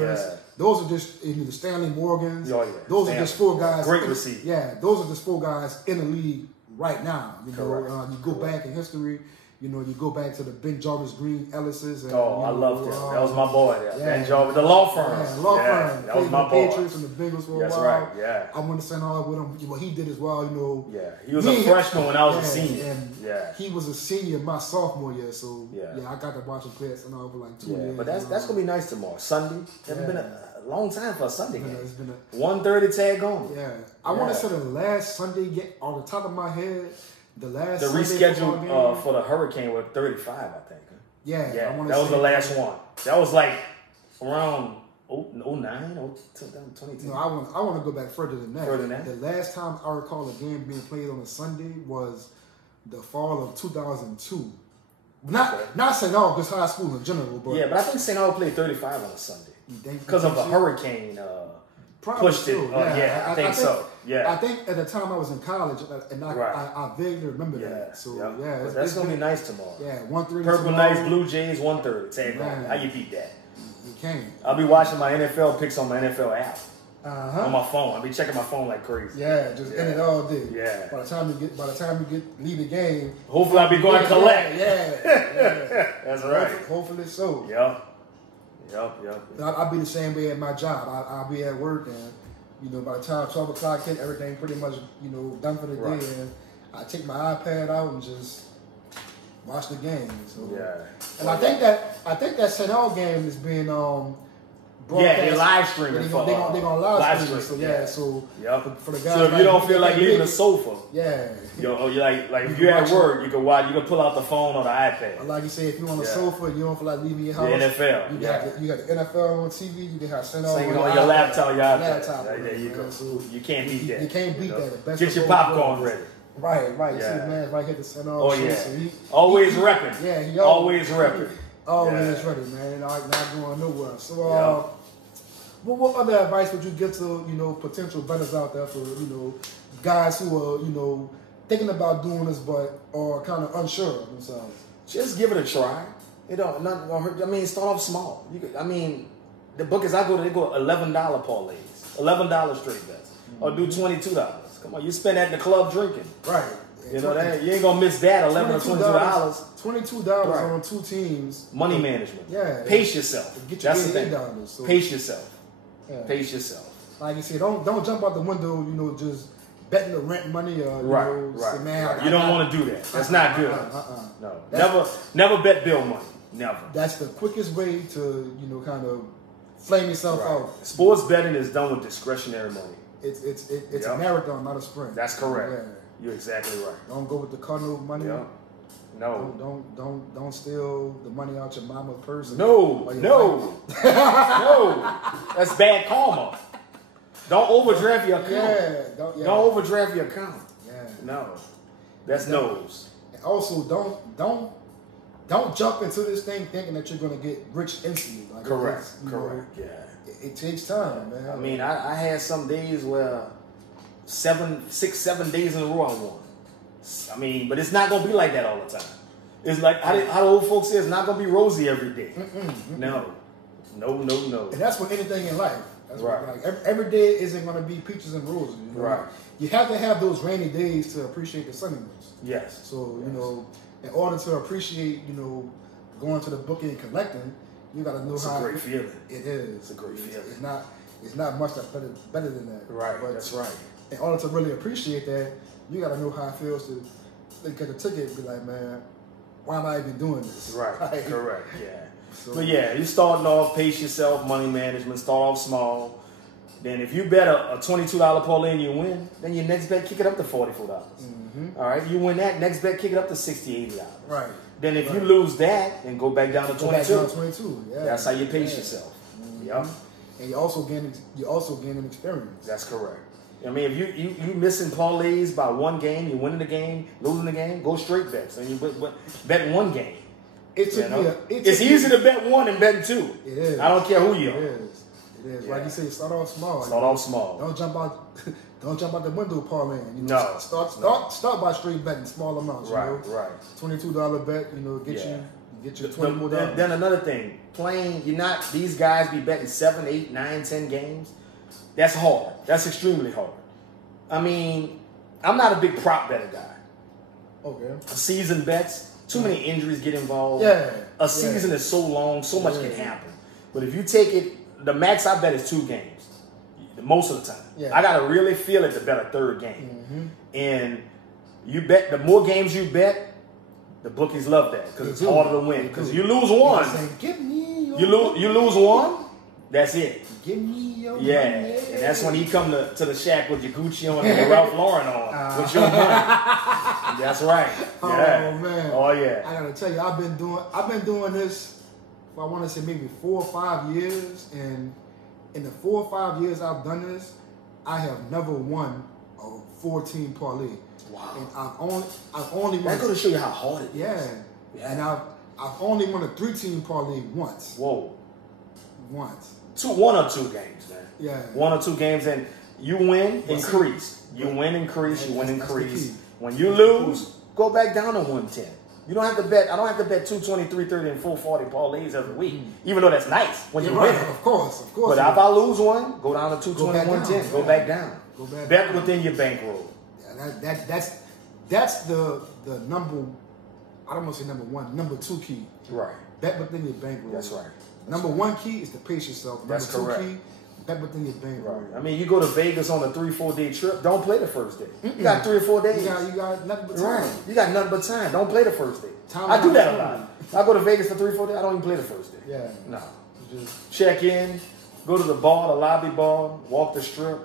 Yeah. Those are just the Stanley Morgans. Oh, yeah. Those are just 4 guys. Great receiver. Yeah, those are just 4 guys in the league right now. You know, you go back in history. You know, you go back to the Ben Jarvis Green Ellis's. And, I loved him. That was my boy there. Ben Jarvis, the law firm. Yeah, law firm. That was my boy. Patriots and the Bengals for a while. That's right. Yeah. I went to St. Aug with him. What he did as well. You know. Yeah. He was a freshman when I was a senior. And he was a senior my sophomore year. So I got to watch him play at St. Aug for like 2 years. But that's gonna be nice tomorrow. Sunday. It's been a long time for a Sunday game. It's been 1:30 tag on. Yeah. I want to say the last Sunday game on the top of my head. The rescheduled for the Hurricane was 35, I think. Yeah. That was the last one. That was like around 09, 2022. No, I want to go back further than that. The last time I recall a game being played on a Sunday was the fall of 2002. Not St. August High School in general, but but I think St. August played 35 on a Sunday because of a hurricane. Pushed it. I think so. Yeah. I think at the time I was in college, and I vaguely remember that. So but that's gonna be nice tomorrow. Yeah, 1:30. Purple Knights, Blue Jays, 1:30. Tag on. How you beat that? You can't. I'll be watching my NFL picks on my NFL app. On my phone. I'll be checking my phone like crazy. Yeah, just in it all day. Yeah. By the time you leave the game. Hopefully I'll be going to collect. Yeah. That's right. Hopefully so. Yep. I'll be the same way at my job. I'll be at work and by the time 12 o'clock hit, everything pretty much done for the day, and I take my iPad out and just watch the game. So and I think that St. Aug game is being broadcast. They're live streaming. They're gonna live stream. So for the guys. So if you don't feel like leaving the sofa, you like if you're at work, you can watch. You can pull out the phone or the iPad. Like you say, if you're on the sofa and you don't feel like leaving your house, the NFL. You got the NFL on TV. You can have St. Aug on your laptop. There you go. So you can't beat that. You can't beat that. Get your popcorn ready. Right. See, man, right here to St. Aug. Oh yeah. So always repping. Yeah, he always repping. Always ready, man. Not going nowhere. So, what other advice would you give to potential bettors out there for guys who are thinking about doing this but are kind of unsure of themselves? Just give it a try. Nothing gonna hurt. I mean, start off small. The bookers I go to, they go $11 parlays, $11 straight bets, or do $22. Come on, you spend that in the club drinking, right? You know that you ain't gonna miss that $11 or $22. $22 on 2 teams. Money management. Yeah. Pace yourself. That's the thing. So. Pace yourself. Yeah. Pace yourself. Like you said, don't jump out the window. Just betting the rent money. Right. Man, you don't want to do that. That's not good. No. Never bet bill money. Never. That's the quickest way to kind of flame yourself out. Sports betting is done with discretionary money. It's a marathon, not a sprint. That's correct. Yeah. You're exactly right. Don't go with the Cardinal money. Yep. No. Don't steal the money out your mama's purse. No. That's bad karma. Don't overdraft your account. Don't overdraft your account. Yeah. No. That's nose. And also don't jump into this thing thinking that you're gonna get rich instantly. Like Correct. Yeah. It takes time, man. I mean, I had some days where 7 days in a row I won. I mean, but it's not gonna be like that all the time. It's like how the old folks say, it's not gonna be rosy every day. No. And that's with anything in life. That's right. Like every day isn't gonna be peaches and roses. Right. You have to have those rainy days to appreciate the sunny ones. Yes. So in order to appreciate going to the bookie and collecting, you gotta know how. It's a great feeling. It is. It's a great feeling. It's not much that's better than that. Right. But that's right. In order to really appreciate that, you gotta know how it feels to get a ticket and be like, man, why am I even doing this? Right. Like, correct. Yeah. But you starting off, pace yourself, money management, start off small. Then if you bet a $22 parlay and you win, then your next bet kick it up to $44. All right, you win that, next bet kick it up to $60, $80. Right. Then if you lose that, then go back down to 22. Yeah. That's how you pace yourself. And you're also gaining experience. That's correct. I mean, if you missing parlays by one game, you winning the game, losing the game, go straight bets, and you bet one game. It's easy to bet one and bet two. It is. I don't care who you are. It is. Yeah. Like you say, start off small. Start off small. Don't jump out the window parlaying. No. Start by straight betting small amounts. Right. You know? Right. $22 bet. Get you $20 more. Then another thing, playing. These guys be betting 7, 8, 9, 10 games. That's hard. That's extremely hard. I mean, I'm not a big prop better guy. Okay. Season bets. Too many injuries get involved. Yeah. A season is so long, so much can happen. But if you take it, the max I bet is 2 games. Most of the time. Yeah. I gotta really feel it to bet a third game. Mm-hmm. And you bet, the more games you bet, the bookies love that because it's harder to win. Because you lose one, give me your you lose one, that's it. Give me your money. And that's when he come to the shack with your Gucci on and your Ralph Lauren on with your money. That's right. Yeah. Oh man. Oh yeah. I gotta tell you, I've been doing this for, I want to say maybe 4 or 5 years, and in the 4 or 5 years I've done this, I have never won a 14 parlay. Wow. And I've only won. That goes to show you how hard it is. Yeah. And I've only won a 3-team parlay once. Whoa. Once. 1 or 2 games, man. Yeah. 1 or 2 games, and you win, increase. You win, increase. You win, increase. When you lose, go back down to 110. You don't have to bet. I don't have to bet 220, 330, and 440 parlays every week. Even though that's nice when you win. Of course. But if I lose one, go down to 220, 110. Go back down. Bet within your bankroll. Yeah, that's the number. I don't want to say number 1. Number 2 key. Right. Bet within your bankroll. That's right. Number 1 key is to pace yourself. That's number 2 correct. key, bet within your bankroll. Right. I mean, you go to Vegas on a 3-4 day trip. Don't play the first day. You got 3 or 4 days. You got nothing but time. Right. You got nothing but time. Don't play the first day. I do that a lot. I go to Vegas for 3 or 4 days. I don't even play the first day. Yeah. No. Just check in, go to the bar, the lobby bar, walk the strip,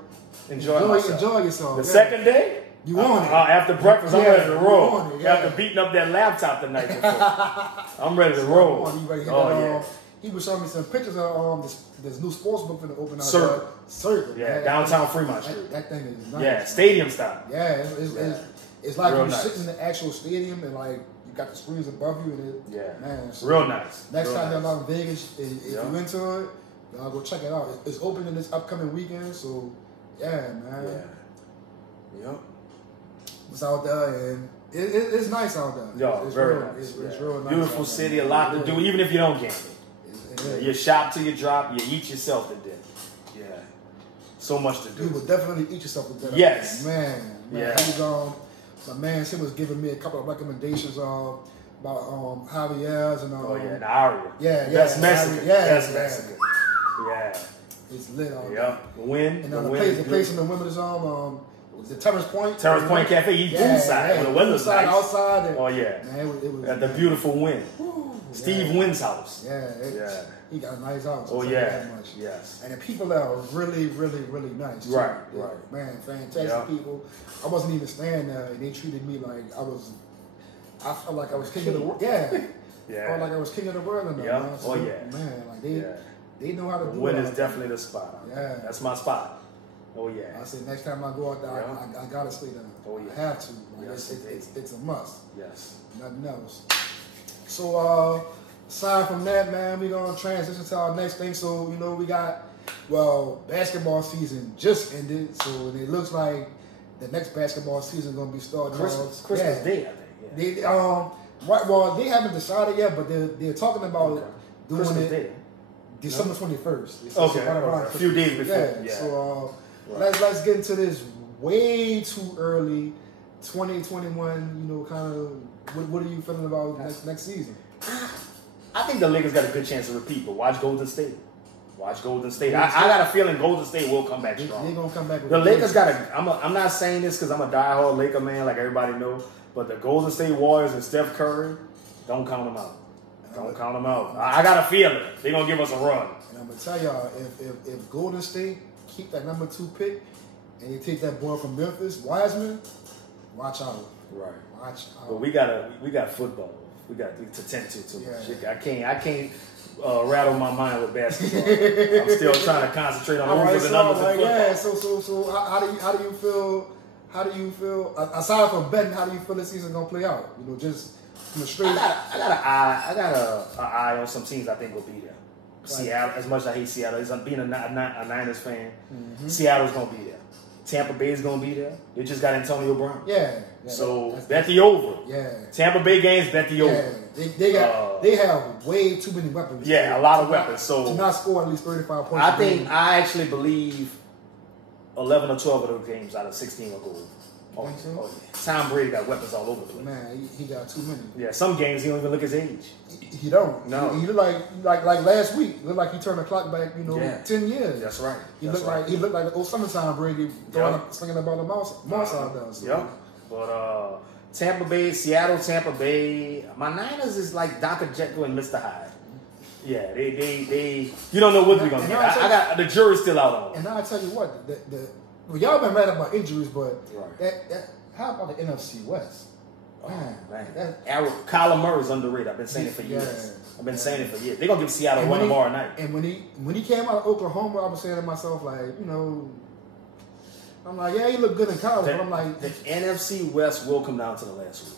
enjoy yourself. The second day, you want it. After breakfast, I'm ready to roll. It, After beating up that laptop the night before, I'm ready to roll. He was showing me some pictures of this new sports book going to open out. Circle. Yeah, downtown Fremont Street. That thing is nice. Yeah, stadium style. Yeah, it's like you're sitting in the actual stadium and like you got the screens above you and man, so real nice. Next time you're out in Vegas, if you're into it, y'all go check it out. It's opening this upcoming weekend, so man. Yeah. Yep. It's out there and it's nice out there. Yo, it's very real, nice. It's real nice. Beautiful city, a lot to do, even if you don't gamble. You shop till you drop, you eat yourself to death. Yeah. So much to do. You would definitely eat yourself to death. Yes. Man. Yeah. He was my man, he was giving me a couple of recommendations about Javier's and the Aria. That's Mexican. That's Mexican. Yeah. It's lit out there. Yeah. The wind. And the place in the women's the Terrace Point. Terrace Point Cafe, eat poolside when the weather's nice. Outside. And, man, it was at the beautiful wind. Steve Wynn's house. He got a nice house. Yes. And the people there are really, really, really nice. Too. Right. Man, fantastic people. I wasn't even staying there, and they treated me like I felt like I was king of the world. Yeah. I felt like I was king of the world in there. Man. So, man, like they know how to do it. Wynn is definitely the spot. Yeah. That's my spot. Oh yeah. I said next time I go out there, I gotta stay there. Oh yeah. I have to. Yes, it's a must. Yes. Nothing else. So aside from that, man, we're gonna transition to our next thing. So we got basketball season just ended. So it looks like the next basketball season gonna be starting Christmas Day, I think. Yeah. They haven't decided yet, but they're talking about doing Christmas it Day. December 21st. Okay. A few days before. Yeah. So let's get into this way too early. 2021. Kind of. What are you feeling about next season? I think the Lakers got a good chance to repeat, but watch Golden State. I got a feeling Golden State will come back strong. They're gonna come back. The Lakers got a. I'm not saying this because I'm a diehard Laker man, like everybody knows. But the Golden State Warriors and Steph Curry, don't count them out. Don't count them out. I got a feeling they're gonna give us a run. And I'm gonna tell y'all, if Golden State keep that number 2 pick and they take that boy from Memphis, Wiseman, watch out. Right. Watch out. But we got football. We got to tend to too much. I can't. rattle my mind with basketball. I'm still trying to concentrate on overs and numbers. Yeah. So how do you feel? How do you feel aside from betting? How do you feel the season gonna play out? You know, just from a straight. I got an eye on some teams I think will be there. Right. Seattle, as much as I hate Seattle, as I'm being a Niners fan, Seattle's gonna be there. Tampa Bay's gonna be there. They just got Antonio Brown. Yeah. So bet the over. Yeah. Tampa Bay games, bet the over. They have way too many weapons. Yeah, a lot of weapons. So to not score at least 35 points. I actually believe 11 or 12 of those games out of 16 will go over. Oh, yeah. Tom Brady got weapons all over the place. Man, he got too many. Yeah, some games he don't even look his age. He don't. No. He look like last week. Looked like he turned the clock back, 10 years. That's right. He looked like the old summertime Brady slinging the ball to mouse out there. So. Yep. But Tampa Bay, Seattle, Tampa Bay. My Niners is like Dr. Jekyll and Mr. Hyde. Yeah, they you don't know what we're gonna get. I got the jury's still out on it. And now I tell you what, well, y'all been mad about injuries, but how about the NFC West? Man, Kyler Murray's underrated. I've been saying it for years. They're gonna give Seattle one tomorrow night. And when he came out of Oklahoma, I was saying to myself, like, I'm like, yeah, he looked good in college, but I'm like, the NFC West will come down to the last week.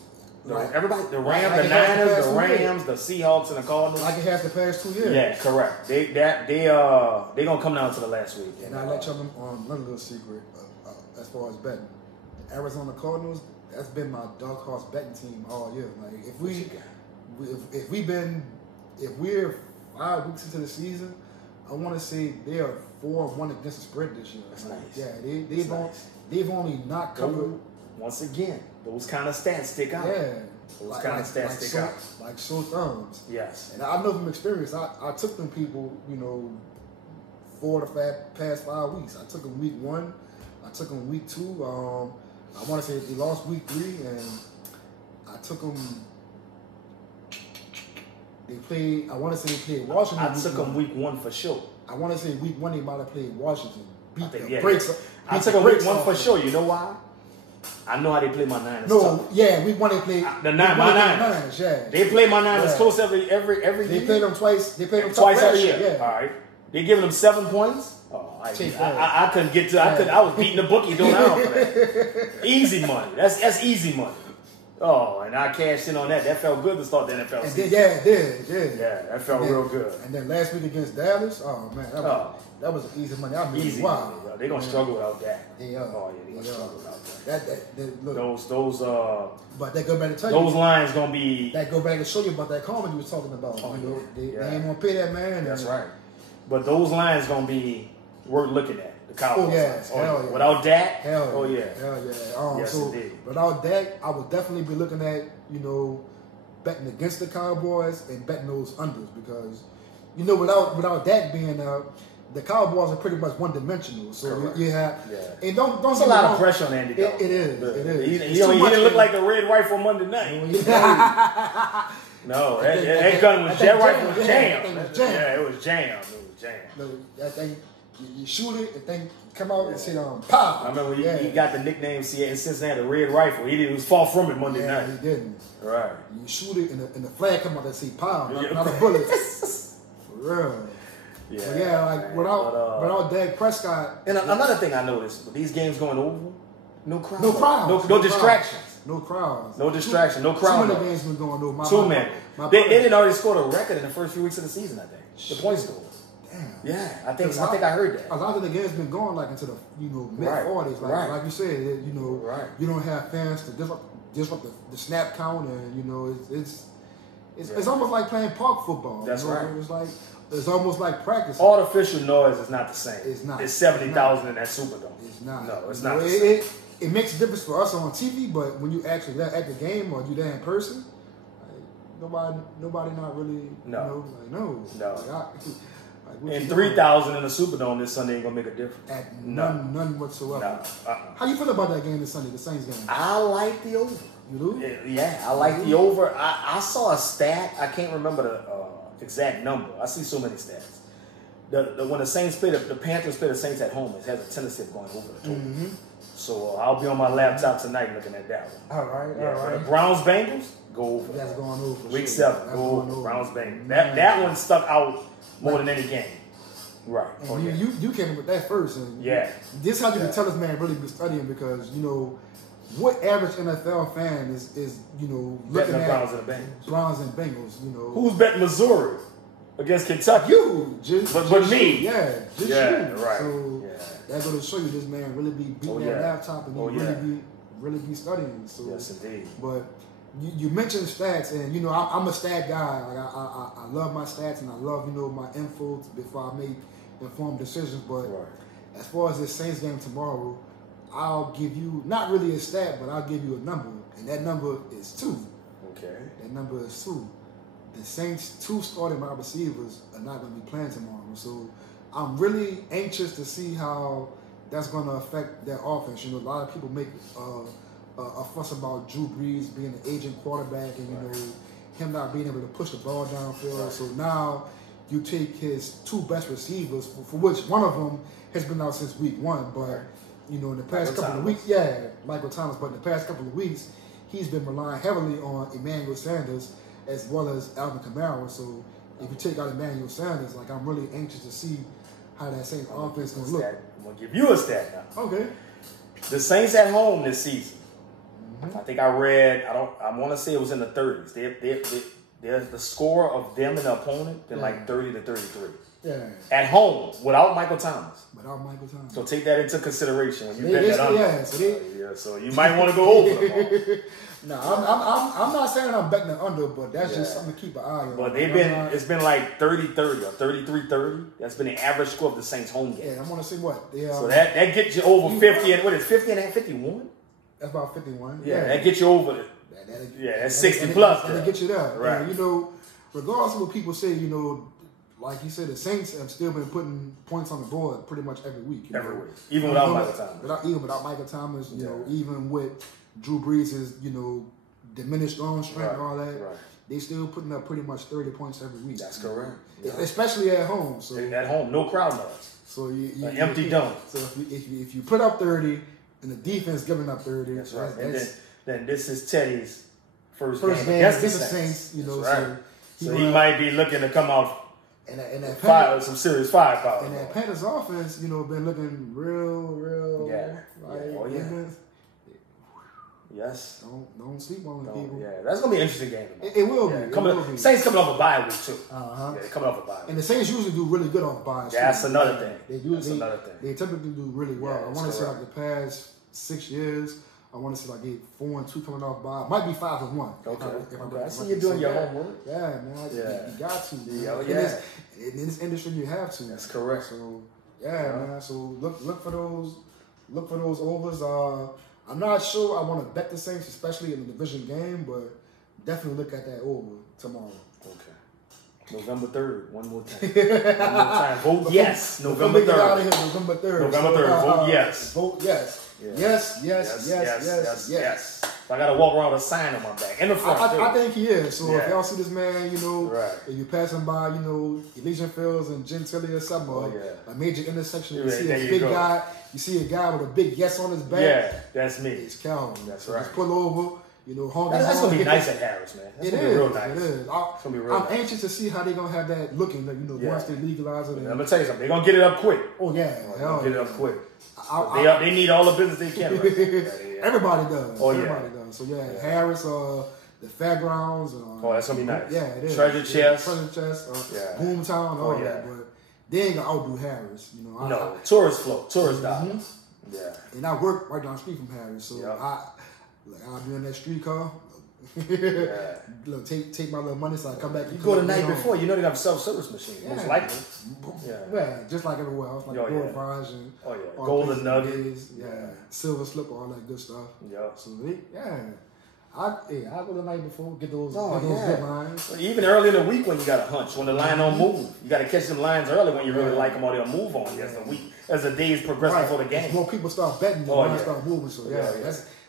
Right. Everybody, the Rams, the Niners, the Rams, the Seahawks, and the Cardinals. Like it has the past 2 years. Yeah, correct. They gonna come down to the last week. And I let y'all know on another little secret as far as betting. The Arizona Cardinals, that's been my dark horse betting team all year. Like if we're 5 weeks into the season, I want to say they are 4-1 against the spread this year. That's nice. Yeah, they've only not covered. Once again, those kind of stats stick out. Yeah. Those kind of stats stick out. Like sore thumbs. Yes. And I know from experience, I took them people, 4 to past 5 weeks. I took them week 1. I took them week 2. I want to say they lost week 3, and I took them. I want to say they played Washington. I took them week 1 for sure. I want to say week 1 they might have played Washington. I took them week 1 for sure. You know why? I know how they play my Niners. Week 1 they played my Niners. Yeah, they play my Niners close every year. They played them twice. They played them twice every year. Yeah. All right. They giving them 7 points. Oh, I couldn't get to. I was beating the bookie doing out for that. Easy money. That's easy money. Oh, and I cashed in on that. That felt good to start the NFL season. It did. Yeah, that felt real good. And then last week against Dallas, oh man, that was easy money. Easy money. They're gonna struggle without that. They are. Oh yeah, they're gonna struggle without that. Look, those But that go back to tell you. Those lines gonna be. That go back to show you about that comment you was talking about. They ain't gonna pay that man. That's right. But those lines gonna be worth looking at. The Cowboys. Oh yeah, hell yeah. Without Dak, hell yeah. Yes, indeed. Without Dak, I would definitely be looking at betting against the Cowboys and betting those unders because without Dak being out, the Cowboys are pretty much one dimensional. So you have and don't. There's a lot of pressure on Andy. It is. He didn't look like the Red Rifle Monday night. No, that gun was rifle was jammed. Yeah, it was jammed. That thing. You shoot it, and thing come out and say, pow. I remember he got the nickname in Cincinnati, the Red Rifle. He didn't fall from it Monday night. He didn't. Right. You shoot it, and the flag come out and say, pow, not a bullet. For real. Yeah. Without Dak Prescott. And another thing I noticed, with these games going over, no crowds. No distractions. No crowds. No distraction. No crowd. Too many games been going over. Too many. They didn't already score a record in the first few weeks of the season, I think. The point score. Damn. Yeah, I think I heard that. A lot of the games been going like into the mid-40s, like you said, you don't have fans to disrupt the snap count, and it's almost like playing park football. That's right. It's almost like practice. Artificial noise is not the same. It's not. It's 70,000 in that Superdome. It's not. No, it's not. The same. It makes a difference for us on TV, but when you actually at the game or you there in person, nobody not really. No. And 3,000 in the Superdome this Sunday ain't gonna make a difference. None whatsoever. No. How you feel about that game this Sunday, the Saints game? I like the over. You do? Yeah, I like the over. I saw a stat. I can't remember the exact number. I see so many stats. When the Saints play, the Panthers play the Saints at home, it has a tendency of going over the total. Mm-hmm. So I'll be on my laptop tonight looking at that one. All right. The Browns Bengals, Go over. That's going over. Week 7, go over. Browns Bengals. That one stuck out more than any game. Right. And you came up with that first. And this is how you can tell this man really been studying because, you know, what average NFL fan is you know, looking at Browns and Bengals, you know. Who's betting Missouri against Kentucky? You. But me. Yeah, just you. Right. So that's going to show you this man really be beating that laptop and really be studying. So, yes, indeed. But you mentioned stats, and, you know, I'm a stat guy. Like, I love my stats, and I love, you know, my info before I make informed decisions. But as far as this Saints game tomorrow, I'll give you, not really a stat, but I'll give you a number, and that number is 2. Okay. That number is 2. The Saints' 2 starting wide receivers are not going to be playing tomorrow. So I'm really anxious to see how that's going to affect their offense. You know, a lot of people make a fuss about Drew Brees being an aging quarterback and, you know, him not being able to push the ball downfield. So now you take his 2 best receivers, for which one of them has been out since week 1, but, you know, in the past couple of weeks, Michael Thomas, but in the past couple of weeks, he's been relying heavily on Emmanuel Sanders as well as Alvin Kamara. So if you take out Emmanuel Sanders, like, I'm really anxious to see how that same offense is going to look. I'm going to give you a stat now. Okay. The Saints at home this season, I think I read, I want to say it was in the 30s. The score of them and the opponent been like 30 to 33. Yeah. At home, without Michael Thomas. So take that into consideration when you bet that under. So you might want to go over them. No, I'm not saying I'm betting the under, but that's just something to keep an eye on. But it's been like 30-30 or 33-30. That's been the average score of the Saints home game. Yeah, I want to see what. So that gets you over 50 and what is 50 and a half, 51? That's about 51. Yeah, that gets you over it. That's 60 plus. And it gets you there. Right. And, you know, regardless of what people say, you know, like you said, the Saints have still been putting points on the board pretty much every week. Every week. Even without Michael Thomas. Even without Michael Thomas, you know, even with Drew Brees' you know, diminished arm strength and all that, they still putting up pretty much 30 points every week. That's correct. Especially at home. So at home, no crowd noise. So empty dome. So if you put up 30 and the defense giving up 30, that's right. And then this is Teddy's first game against the Saints. You know, so he might be looking to come off. And that some serious firepower. And that Panthers offense, you know, been looking real. Yes. Don't sleep on the people. Yeah, that's gonna be an interesting game. It will be. Saints coming off a bye week too. Yeah, they're coming off a bye. And the Saints usually do really good off byes. That's another thing. They typically do really well. I want to say like the past 6 years. I want to say like 4-2 coming off by. Might be 5-1. Okay. I see you doing your homework. Yeah, man. You got to. In this industry, you have to. That's correct. So man. So look for those overs. I'm not sure I want to bet the Saints, especially in the division game, but definitely look at that over tomorrow. Okay. November 3rd. One more time. Vote yes. November 3rd. November 3rd. November 3rd. Vote yes. Vote yes. Yes. I gotta walk around with a sign on my back in the front. I think he is. So if y'all see this man, you know, if you're passing by, you know, Elysian Fields and Gentilly or something, or a major intersection, you see a big guy. You see a guy with a big yes on his back. Yeah, that's me. It's Calvin. That's right. Just pull over. You know, that's gonna be nice at Harris, man. That's gonna be real nice. It is. I'm anxious to see how they're gonna have that looking. Like, you know, once they legalize it. I'm gonna tell you something. They're gonna get it up quick. Oh yeah, get it up quick. They need all the business they can. Everybody does. Everybody does. So Harris, the fairgrounds. That's gonna be nice. Yeah, it is. Treasure Chest, Boomtown, all that. But they ain't gonna outdo Harris. You know. No, tourist dollars. Yeah. And I work right down the street from Harris, so I'll be on that streetcar. Look, take my little money so I come back. You go the night before, you know they got a self-service machine, most likely. Yeah, just like everywhere else, like Gold Fries and Golden Nuggets, Silver Slipper, all that good stuff. Yeah. So I go the night before, get those good lines. Even early in the week when you got a hunch, when the line don't move, you got to catch them lines early when you really like them, or they'll move on you as the days progress before the game. As more people start betting, the lines start moving. So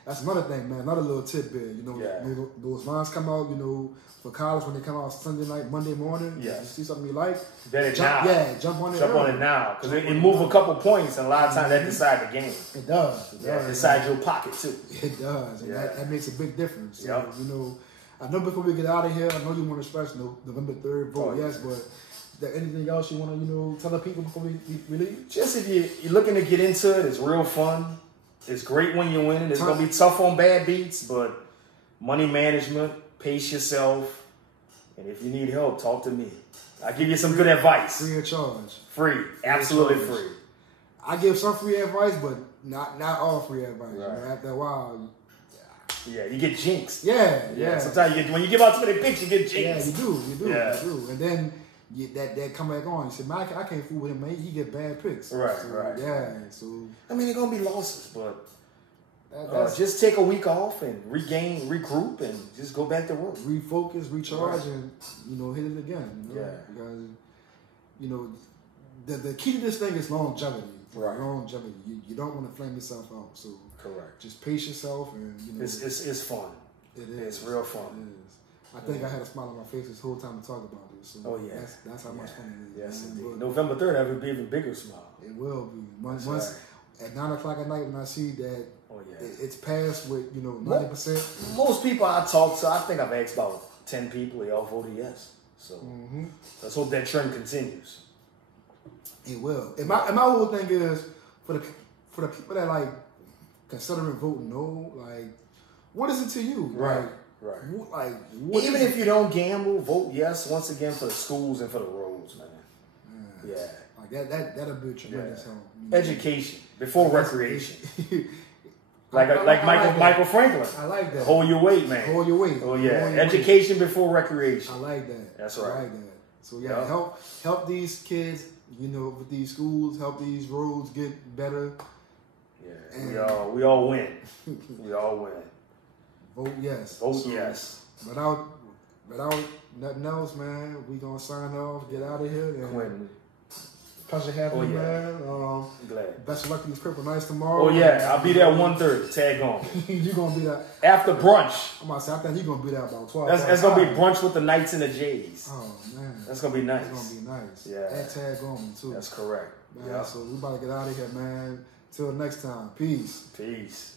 that's another thing, man. Another little tidbit. You know, those lines come out, you know, for college when they come out Sunday night, Monday morning. Yeah. You see something you like, bet it now. Yeah, jump on it. Jump on it now, because it move a couple points, and a lot of times that decide the game. It does. Decide your pocket too. It does, and that makes a big difference. So, you know, I know before we get out of here, I know you want to stress November 3rd, vote yes, but is there anything else you want to, tell the people before we leave? Just if you're looking to get into it, it's real fun. It's great when you win it. It's going to be tough on bad beats, but money management, pace yourself, and if you need help, talk to me. I'll give you some good advice. Free of charge. Free. Absolutely free. I give some free advice, but not all free advice. Right. After a while, yeah, you get jinxed. Yeah. Sometimes when you give out too many picks, you get jinxed. Yeah, you do. And then that come back on. You say, man, I can't fool with him, man. He get bad picks. Right. Yeah, so. I mean, they're going to be losses, but just take a week off and regroup, and just go back to work. Refocus, recharge, and, hit it again. Because, the key to this thing is longevity. Right. Longevity. You don't want to flame yourself out. So correct. Just pace yourself, and it's fun. It is. It's real fun. It is. I think I had a smile on my face this whole time to talk about this. So that's how much fun it is. Yes, indeed. November 3rd, that would be an even bigger smile. It will be. Once at 9 o'clock at night when I see that it's passed with 90%. Most people I talk to, I think I've asked about 10 people. They all voted yes. So let's hope that trend continues. It will. And my whole thing is for the people that considering voting no, what is it to you? Right. Even if you don't gamble, vote yes once again for the schools and for the roads, man. Yeah. That'll be a tremendous help. Education before recreation. like Michael Franklin. I like that. Hold your weight, man. Hold your weight. Oh yeah. Education before recreation. I like that. That's right. I like that. So help these kids, with these schools, help these roads get better. Yeah. And we all win. We all win. Vote yes. Vote yes. Without nothing else, man, we gonna sign off, get out of here. Quentin. Pleasure having you, man. Glad. Best of luck to these Purple Knights tomorrow. Oh yeah, I'll be there at 1:30. Tag on. You gonna be there after brunch. I'm about to say, I think you're gonna be there about 12. That's gonna be brunch with the Knights and the Jays. Oh man, that's gonna be nice. It's gonna be nice. Yeah. And tag on too. That's correct. Man, so we about to get out of here, man. Till next time. Peace. Peace.